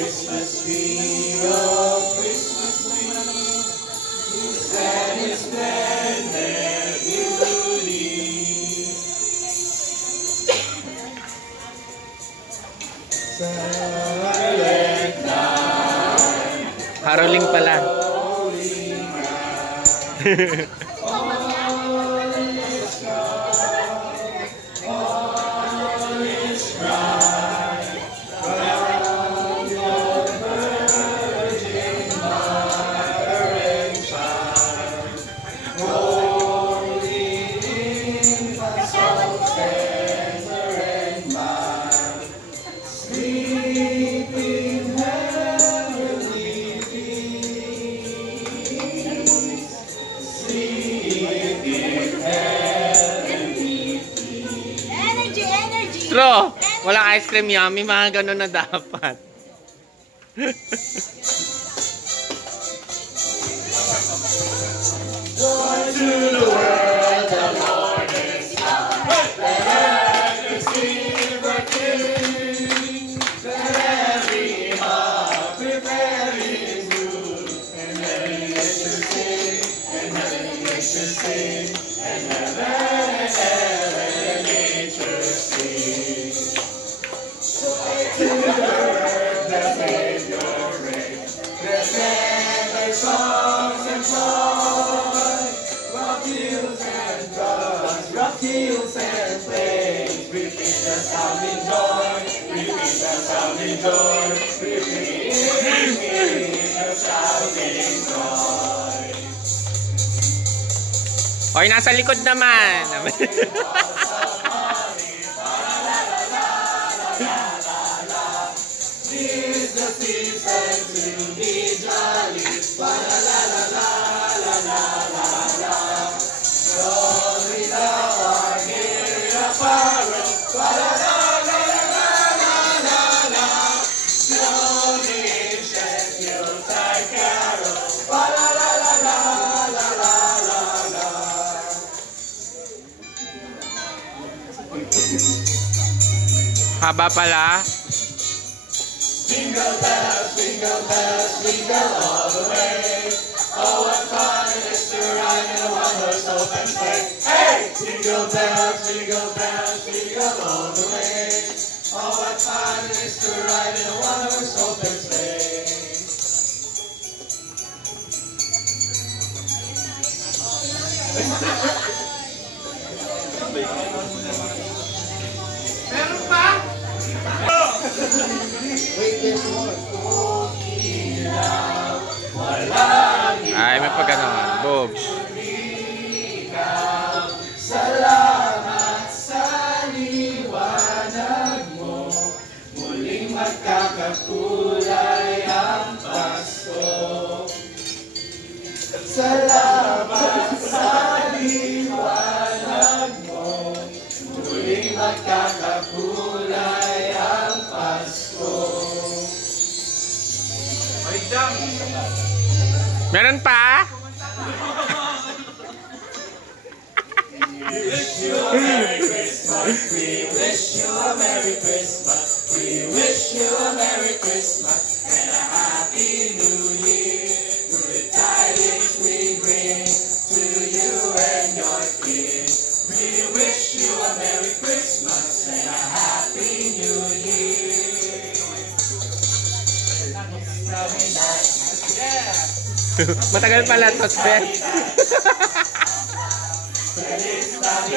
Christmas tree, oh Christmas tree, and its splendid beauty. Silent night, Caroling pala. holy night. Straw! Walang ice cream yummy, mga ganun na dapat. Joy to the world, the Lord is come. Let earth receive a King. Let every heart prepare His food. And heaven and nature sing, and heaven and nature sing, and heaven and nature sing. Joy to the earth, the Savior reigns. Let men make songs and joy. Rock hills and drums, rock hills and plays. Repeat the sounding joy, repeat the sounding joy, repeat the sounding joy. Hoy, nasa likod naman. This the season to be jolly. La la la la la la la la. Glory thou art here apparel. La la la la la la la. Glory ancient Yuletide carol. La la la la la la la. Haba pala. Jingle bells, jingle all the way. Oh, what fun it is to ride in a one-horse open sleigh. Hey! Jingle bells, jingle all the way. Oh, what fun it is to ride in a one-horse open sleigh. Meron pa? Wait, there's more. Ay, may pagano'n. Bobs. Salamat sa liwanag mo. Muling magkakakulay ang Pasko. Salamat sa liwanag mo. Muling magkakakulay ang Pasko. Meron pa? We wish you a Merry Christmas. We wish you a Merry Christmas. We wish you a Merry Christmas and a Happy New Year. Good tidings we bring to you and your kin. We wish you a Merry Christmas and a Happy New Year. Matagal pala to, Seth. Everybody!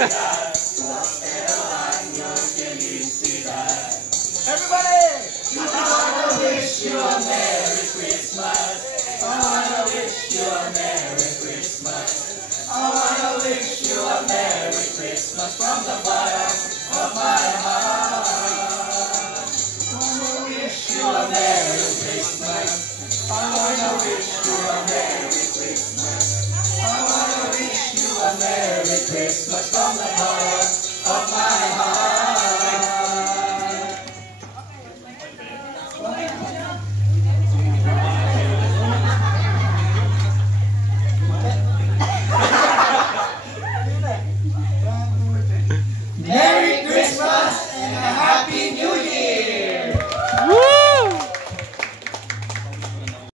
I wanna wish you a Merry Christmas. I wanna wish you a Merry Christmas. I wanna wish you a Merry Christmas from the bottom of my heart. I wanna wish you a Merry Christmas. I wanna wish you a Merry Christmas. I wanna wish you a Merry Christmas from the heart.